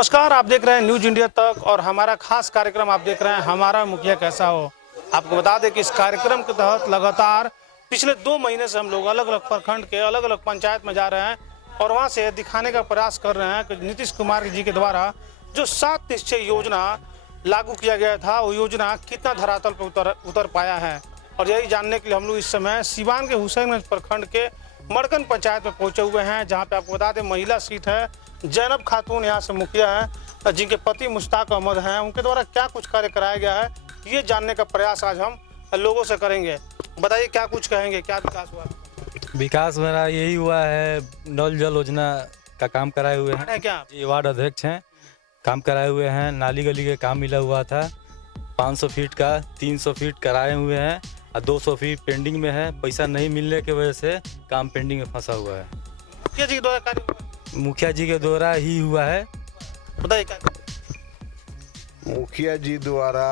नमस्कार, आप देख रहे हैं न्यूज इंडिया तक और हमारा खास कार्यक्रम आप देख रहे हैं हमारा मुखिया कैसा हो। आपको बता दें कि इस कार्यक्रम के तहत लगातार पिछले 2 महीने से हम लोग अलग अलग प्रखंड के अलग अलग पंचायत में जा रहे हैं और वहां से दिखाने का प्रयास कर रहे हैं कि नीतीश कुमार जी के द्वारा जो 7 निश्चय योजना लागू किया गया था वो योजना कितना धरातल पर उतर पाया है। और यही जानने के लिए हम लोग इस समय सिवान के हुसैनगंज प्रखंड के मड़कन पंचायत में पहुंचे हुए हैं, जहां पे आपको बता दें महिला सीट है। जैनब खातून यहाँ से मुखिया हैं, जिनके पति मुश्ताक अहमद हैं। उनके द्वारा क्या कुछ कार्य कराया गया है ये जानने का प्रयास आज हम लोगों से करेंगे। बताइए क्या कुछ कहेंगे, क्या विकास हुआ? विकास मेरा यही हुआ है, नल जल योजना का काम कराए हुए हैं। क्या ये वार्ड अध्यक्ष हैं, काम कराए हुए हैं। नाली गली का काम मिला हुआ था 500 फीट का, 300 फीट कराए हुए हैं और 200 फीट पेंडिंग में है। पैसा नहीं मिलने की वजह से काम पेंडिंग में फंसा हुआ है। मुखिया जी के द्वारा कार्य मुखिया जी के द्वारा ही हुआ है। बताइए क्या? मुखिया जी द्वारा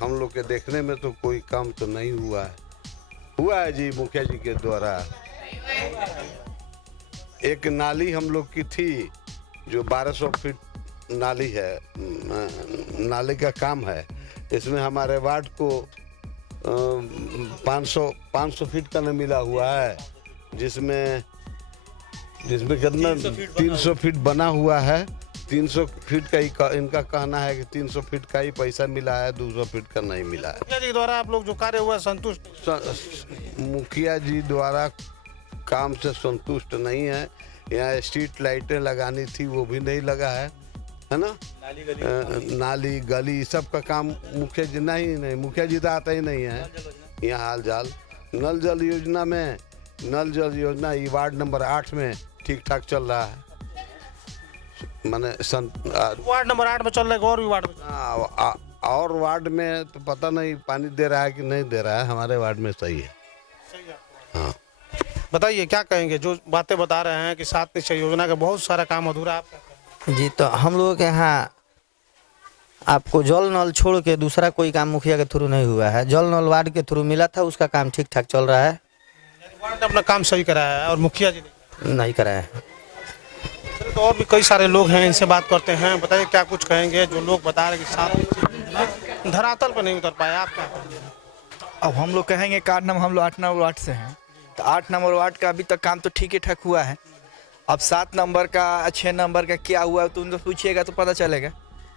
हम लोग के देखने में तो कोई काम तो नहीं हुआ है जी। मुखिया जी के द्वारा एक नाली हम लोग की थी जो 1200 फीट नाली है, नाली का काम है। इसमें हमारे वार्ड को 500 फीट का न मिला हुआ है, जिसमें कितना 300 फीट बना हुआ है। 300 फीट का ही इनका कहना है कि 300 फीट का ही पैसा मिला है, 200 फीट का नहीं मिला है। मुखिया जी द्वारा आप लोग जो कार्य हुआ संतुष्ट? मुखिया जी द्वारा काम से संतुष्ट नहीं है। यहाँ स्ट्रीट लाइटें लगानी थी वो भी नहीं लगा है ना। नाली गली सब का काम मुखिया जी नहीं मुखिया जी तो आता ही नहीं है यहाँ। हाल जाल नल जल योजना ये वार्ड नंबर 8 में ठीक ठाक चल रहा है। माने वार्ड नंबर 8 में चल रहा है, और भी वार्ड में? और वार्ड में तो पता नहीं पानी दे रहा है कि नहीं दे रहा है। हमारे वार्ड में सही है। हाँ, बताइए क्या कहेंगे? जो बातें बता रहे हैं कि 7 निश्चय योजना का बहुत सारा काम अधूरा है। जी, तो हम लोगों के यहाँ आपको जल नल छोड़ के दूसरा कोई काम मुखिया के थ्रू नहीं हुआ है। जल नल वार्ड के थ्रू मिला था, उसका काम ठीक ठाक चल रहा है। वार्ड अपना काम सही कराया है और मुखिया जी नहीं कराया है। तो और भी कई सारे लोग हैं, इनसे बात करते हैं। बताइए क्या कुछ कहेंगे? जो लोग बता रहे हैं कि 7 निश्चय धरातल पर नहीं उतर पाया, आप क्या कहेंगे? अब हम लोग कहेंगे कार्ड नंबर हम लोग 8 नंबर वार्ड से हैं, तो 8 नंबर वार्ड का अभी तक काम तो ठीक ही ठाक हुआ है। अब 7 नंबर का 6 नंबर का क्या हुआ तो उनसे पूछिएगा तो पता चलेगा।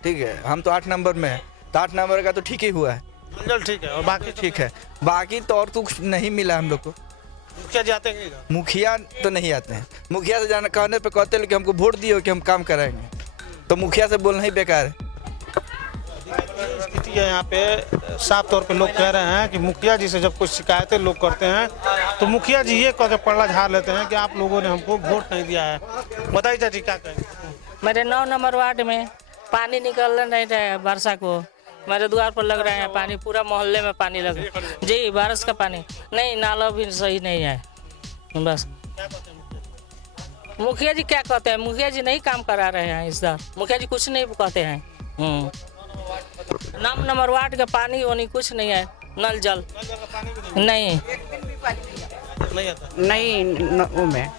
ठीक है, हम तो 8 नंबर में हैं, तो 8 नंबर का तो ठीक ही हुआ है। जल ठीक है और बाकी ठीक है, बाकी तो और कुछ नहीं मिला हम लोग को। मुखिया जी आते हैं? मुखिया तो नहीं आते हैं। मुखिया से जाना कहने पे कहते हैं कि हमको वोट दियो कि हम काम कराएंगे, तो मुखिया से बोलना ही बेकार है। स्थिति है यहाँ पे, साफ तौर पे लोग कह रहे हैं कि मुखिया जी से जब कुछ शिकायतें लोग करते हैं तो मुखिया जी ये कह के पल्ला झाड़ लेते हैं कि आप लोगों ने हमको वोट नहीं दिया है। बताइए चाची क्या कहेंगे? मेरे 9 नंबर वार्ड में पानी निकल नहीं रहा है। वर्षा को मेरे द्वार पर लग रहा है पानी, पूरा मोहल्ले में पानी लग रहा है जी। बारिश का पानी नहीं, नाला भी सही नहीं है। बस मुखिया जी क्या कहते हैं? मुखिया जी नहीं काम करा रहे हैं इस बार। मुखिया जी कुछ नहीं कहते हैं। 9 नंबर वार्ड का पानी वानी कुछ नहीं है, नल जल नहीं नहीं में।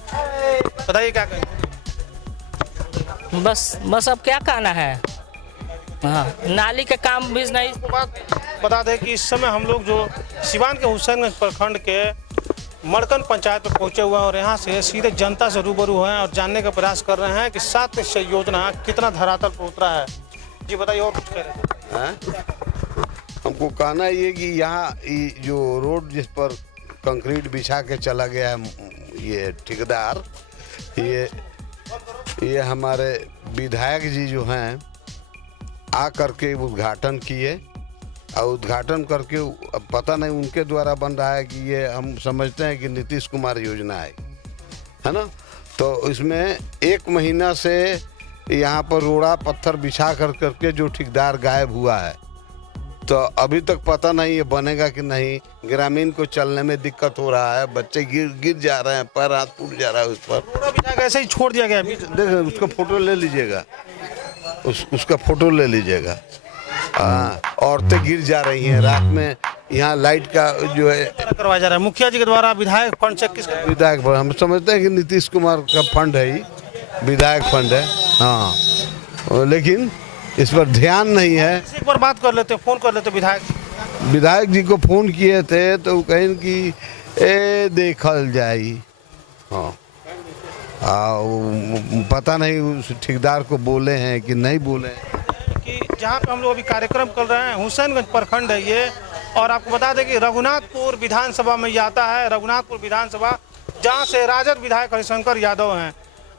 बताइए क्या कहेंगे? बस अब क्या कहना है। हाँ, नाली के काम भी नहीं। बात बता दें कि इस समय हम लोग जो सिवान के हुसैनगंज प्रखंड के मड़कन पंचायत में पहुंचे हुए हैं और यहाँ से सीधे जनता से रूबरू हैं और जानने का प्रयास कर रहे हैं कि 7 निश्चय योजना कितना धरातल पर उतरा है। जी बताइए और कुछ कह रहे हैं? हमको कहना ये कि यहाँ जो रोड जिस पर कंक्रीट बिछा के चला गया है ये ठेकेदार, ये हमारे विधायक जी जो हैं आ करके उद्घाटन किए और उद्घाटन करके पता नहीं उनके द्वारा बन रहा है कि ये हम समझते हैं कि नीतीश कुमार योजना है ना। तो इसमें 1 महीना से यहाँ पर रोड़ा पत्थर बिछा करके जो ठेकेदार गायब हुआ है, तो अभी तक पता नहीं ये बनेगा कि नहीं। ग्रामीण को चलने में दिक्कत हो रहा है, बच्चे गिर जा रहे हैं, पैर हाथ टूट जा रहा है। उस पर ऐसे ही छोड़ दिया गया। देखिए उसका फोटो ले लीजिएगा, उसका फोटो ले लीजिएगा। हाँ, औरतें गिर जा रही हैं रात में। यहाँ लाइट का जो है करवाया जा रहा है मुखिया जी के द्वारा। विधायक फंड से किसका? विधायक फंड हम समझते हैं कि नीतीश कुमार का फंड है, ही विधायक फंड है। हाँ, लेकिन इस पर ध्यान नहीं है। एक बार बात कर लेते, फोन कर लेते विधायक जी को फ़ोन किए थे तो वो कहें कि ए देखल जाई। हाँ, पता नहीं उस ठेकेदार को बोले हैं कि नहीं बोले हैं। कि जहाँ पे हम लोग अभी कार्यक्रम कर रहे हैं हुसैनगंज प्रखंड है ये, और आपको बता दें कि रघुनाथपुर विधानसभा में ये आता है। रघुनाथपुर विधानसभा जहाँ से राजद विधायक हरिशंकर यादव हैं।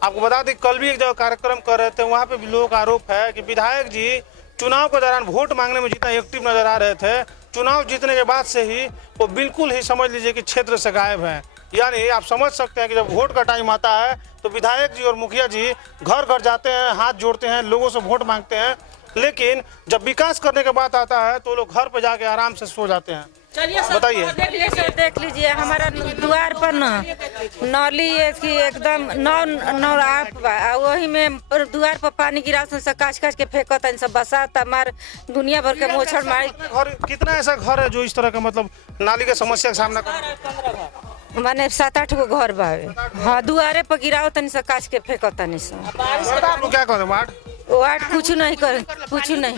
आपको बता दें कल भी एक जगह कार्यक्रम कर रहे थे, वहाँ पे भी लोगों का आरोप है कि विधायक जी चुनाव के दौरान वोट मांगने में जितना एक्टिव नजर आ रहे थे, चुनाव जीतने के बाद से ही वो बिल्कुल ही समझ लीजिए कि क्षेत्र से गायब है। यानी आप समझ सकते हैं कि जब वोट का टाइम आता है तो विधायक जी और मुखिया जी घर घर जाते हैं, हाथ जोड़ते हैं, लोगों से वोट मांगते हैं, लेकिन जब विकास करने के बाद आता है तो लोग घर पर जाके आराम से सो जाते हैं। बताइए। देख लीजिए हमारा द्वार पर न नौली की एकदम नौ आप वही में द्वार पर पानी गिरा से काच के फेंकत है सब बसात हमार दुनिया भर के मोछड़ मारी। घर कितना ऐसा घर है जो इस तरह का मतलब नाली के समस्या का सामना कर? माने 7-8 गो घर बावे। हाँ, दुआरे पर गिराओ तनी से काच के फेंकत तनी से। क्या कहते वार्ड कुछ नहीं कर, कुछ नहीं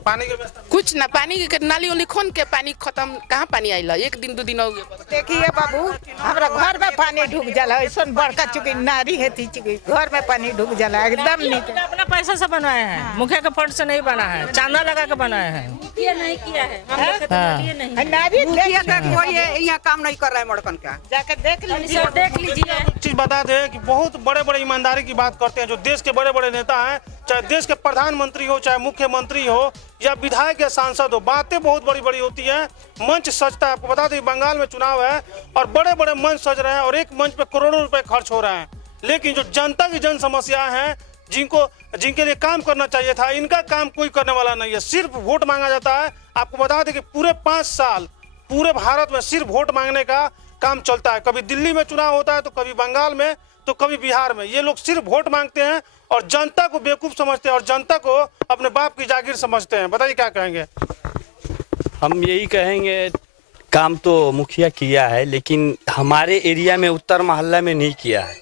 पानी की व्यवस्था कुछ ना, पानी के नाली उली खोन के पानी खत्म, कहाँ पानी आइला? 1 दिन 2 दिन हो गया। देखिए बाबू, हमारा घर में पानी ढुक जाला, ऐसा बड़का चुकी नारी है चुकी घर में पानी ढुक जाला एकदम नहीं। अपना पैसा से बनाए हैं, मुखिया के फंड से नहीं बना है, चांदा लगा के बनाए हैं। ये नहीं किया है, हम लोग के नहीं। नारी मुखिया का कोई यहाँ काम नहीं कर रहा है मड़कन का, जाके देख लीजिए। देख लीजिए। चीज बता दें कि बहुत बड़े बड़े ईमानदारी की बात करते हैं जो देश के बड़े बड़े नेता हैं, चाहे देश के प्रधानमंत्री हो, चाहे मुख्यमंत्री हो या विधायक या सांसद हो, बातें बहुत बड़ी बड़ी होती हैं, मंच सजता है। आपको बता दें बंगाल में चुनाव है और बड़े बड़े मंच सज रहे हैं और एक मंच पे करोड़ों रुपए खर्च हो रहे हैं, लेकिन जो जनता की जन समस्याएं हैं जिनके लिए काम करना चाहिए था, इनका काम कोई करने वाला नहीं है। सिर्फ वोट मांगा जाता है। आपको बता दें कि पूरे 5 साल पूरे भारत में सिर्फ वोट मांगने का काम चलता है। कभी दिल्ली में चुनाव होता है तो कभी बंगाल में तो कभी बिहार में। ये लोग सिर्फ वोट मांगते हैं और जनता को बेवकूफ समझते हैं और जनता को अपने बाप की जागीर समझते हैं। बताइए क्या कहेंगे? हम यही कहेंगे, काम तो मुखिया किया है लेकिन हमारे एरिया में उत्तर मोहल्ला में नहीं किया है।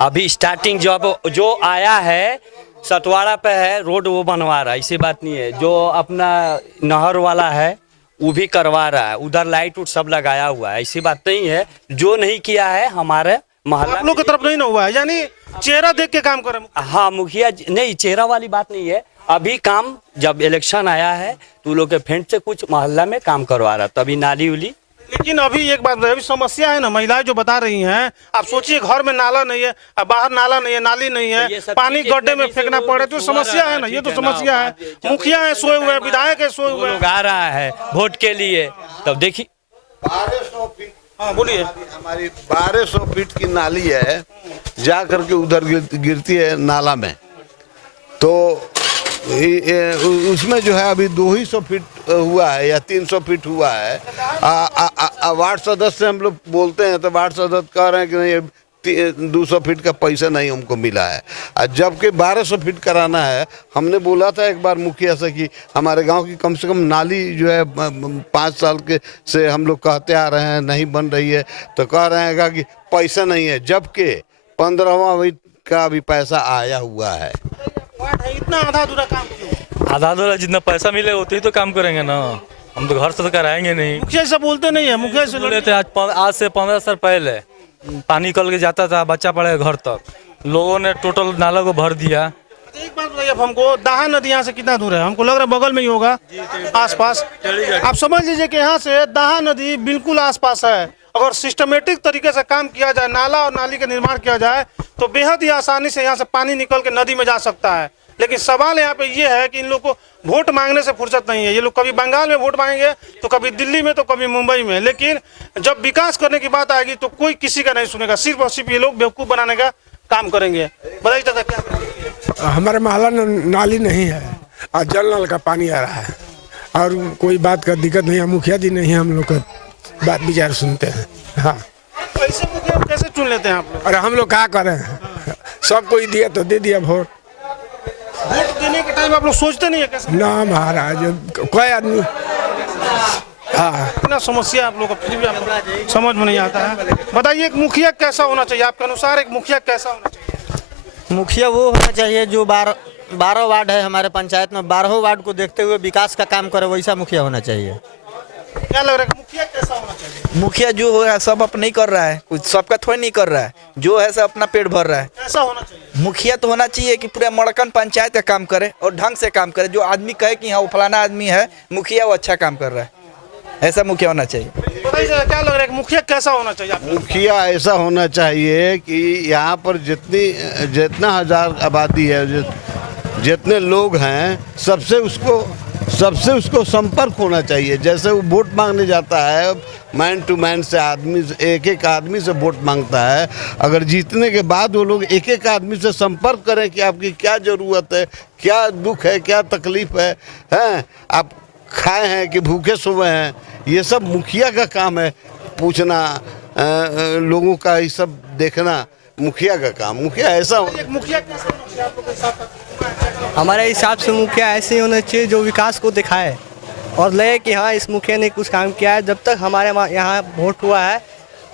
अभी स्टार्टिंग जो आया है सतवाड़ा पे है रोड, वो बनवा रहा है, ऐसी बात नहीं है। जो अपना नहर वाला है वो भी करवा रहा है, उधर लाइट उट सब लगाया हुआ है, ऐसी बात नहीं है। जो नहीं किया है हमारे मोहल्ला आप लोग की तरफ नहीं ना हुआ है, यानी चेहरा देख के काम करें। हाँ, मुखिया नहीं, चेहरा वाली बात नहीं है। अभी काम जब इलेक्शन आया है तो लोग के फ्रेंड से कुछ मोहल्ला में काम करवा रहा, तभी नाली उली। लेकिन अभी एक बात अभी समस्या है ना, महिलाएं जो बता रही हैं, आप सोचिए घर में नाला नहीं है, बाहर नाला नहीं है, नाली नहीं है, पानी गड्ढे में फेंकना पड़े, तो समस्या है ना, ये तो समस्या है। मुखिया है सोए हुए, विधायक है सोए हुए, लोग आ रहा है वोट के लिए, तब देखिए 1200 फीट। हाँ बोलिए। हमारी 1200 फीट की नाली है, जा करके उधर गिरती है नाला में, तो उसमें जो है अभी 200 फीट हुआ है या 300 फीट हुआ है। वार्ड सदस्य से हम लोग बोलते हैं तो वार्ड सदस्य कह रहे हैं कि नहीं 200 फीट का पैसा नहीं हमको मिला है, जबकि 1200 फीट कराना है। हमने बोला था एक बार मुखिया से कि हमारे गांव की कम से कम नाली जो है 5 साल के से हम लोग कहते आ रहे हैं नहीं बन रही है, तो कह रहे हैं कि पैसा नहीं है, जबकि 15वां का भी पैसा आया हुआ है। इतना आधा अधूरा काम क्यों? आधा अधूरा जितना पैसा मिले उतनी ही तो काम करेंगे ना, हम तो घर से तो कराएंगे नहीं। मुखिया से बोलते नहीं है, मुखिया से बोले थे आज से 15 साल पहले पानी निकल के जाता था, बच्चा पड़े घर तक, लोगों ने टोटल नाला को भर दिया। एक बात बताइए अब हमको, दाहा नदी यहाँ से कितना दूर है? हमको लग रहा है बगल में ही होगा, आसपास। आप समझ लीजिए कि यहाँ से दाहा नदी बिल्कुल आसपास है। अगर सिस्टमेटिक तरीके से काम किया जाए, नाला और नाली का निर्माण किया जाए, तो बेहद ही आसानी से यहाँ से पानी निकल के नदी में जा सकता है। लेकिन सवाल यहाँ पे ये है कि इन लोग को वोट मांगने से फुर्सत नहीं है। ये लोग कभी बंगाल में वोट मांगेंगे तो कभी दिल्ली में तो कभी मुंबई में, लेकिन जब विकास करने की बात आएगी तो कोई किसी का नहीं सुनेगा। सिर्फ और सिर्फ ये लोग बेवकूफ़ बनाने का काम करेंगे। बताइए चाचा क्या? हमारे मोहल्ला नाली नहीं है और जल नल का पानी आ रहा है और कोई बात का दिक्कत नहीं है। मुखिया जी नहीं है, हम लोग का बात विचार सुनते हैं। हाँ, ऐसे मुखिया कैसे चुन लेते हैं आप लोग? और हम लोग क्या करें, सब कोई दिया तो दे दिया वोट। वोट देने के टाइम आप लोग सोचते नहीं है कैसे? ना महाराज, कोई आदमी। हाँ, इतना समस्या आप लोग को फिर भी आप लोग समझ में नहीं आता है। बताइए एक मुखिया कैसा होना चाहिए आपके अनुसार? एक मुखिया कैसा होना चाहिए? मुखिया वो होना चाहिए जो 12 वार्ड है हमारे पंचायत में, 12 वार्ड को देखते हुए विकास का काम करे वैसा मुखिया होना चाहिए। क्या लग रहा है मुखिया कैसा होना चाहिए? मुखिया जो हो रहा है सब अपना ही कर रहा है, कुछ सबका थोड़ी नहीं कर रहा है, जो है सब अपना पेट भर रहा है। कैसा होना चाहिए? मुखिया तो होना चाहिए कि पूरा मड़कन पंचायत का काम करे और ढंग से काम करे। जो आदमी कहे कि हाँ वो फलाना आदमी है मुखिया, वो अच्छा काम कर रहा है, ऐसा मुखिया होना चाहिए। बताइए क्या लग रहा है मुखिया कैसा होना चाहिए आपको? मुखिया ऐसा होना चाहिए कि यहाँ पर जितना हजार आबादी है, जितने लोग हैं, सबसे उसको संपर्क होना चाहिए। जैसे वो वोट मांगने जाता है, मैन टू मैन से एक आदमी से वोट मांगता है, अगर जीतने के बाद वो लोग एक आदमी से संपर्क करें कि आपकी क्या ज़रूरत है, क्या दुख है, क्या तकलीफ है, हैं आप खाए हैं कि भूखे सोए हैं, ये सब मुखिया का काम है। पूछना लोगों का, ये सब देखना मुखिया का काम। मुखिया ऐसा मुखिया कैसा होना चाहिए आपको हिसाब? हमारे हिसाब से मुखिया ऐसे ही होना चाहिए जो विकास को दिखाए और लगे कि हाँ इस मुखिया ने कुछ काम किया है। जब तक हमारे यहाँ वोट हुआ है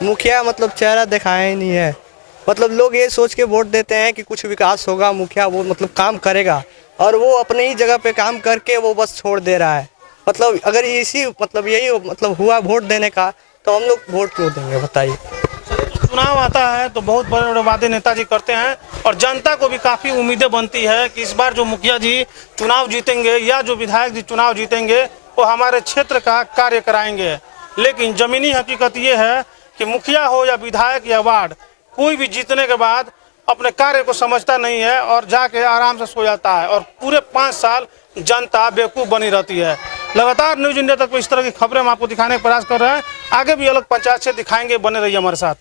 मुखिया मतलब चेहरा दिखाया ही नहीं है। मतलब लोग ये सोच के वोट देते हैं कि कुछ विकास होगा, मुखिया वो मतलब काम करेगा, और वो अपने ही जगह पे काम करके वो बस छोड़ दे रहा है। मतलब अगर यही मतलब हुआ वोट देने का, तो हम लोग वोट क्यों देंगे बताइए? चुनाव आता है तो बहुत बड़े बड़े वादे नेताजी करते हैं और जनता को भी काफ़ी उम्मीदें बनती है कि इस बार जो मुखिया जी चुनाव जीतेंगे या जो विधायक जी चुनाव जीतेंगे वो हमारे क्षेत्र का कार्य कराएंगे। लेकिन ज़मीनी हकीकत ये है कि मुखिया हो या विधायक या वार्ड, कोई भी जीतने के बाद अपने कार्य को समझता नहीं है और जाके आराम से सो जाता है और पूरे 5 साल जनता बेवकूफ़ बनी रहती है। लगातार न्यूज़ इंडिया तक इस तरह की खबरें हम आपको दिखाने का प्रयास कर रहे हैं। आगे भी अलग पंचायत से दिखाएंगे, बने रहिए हमारे साथ।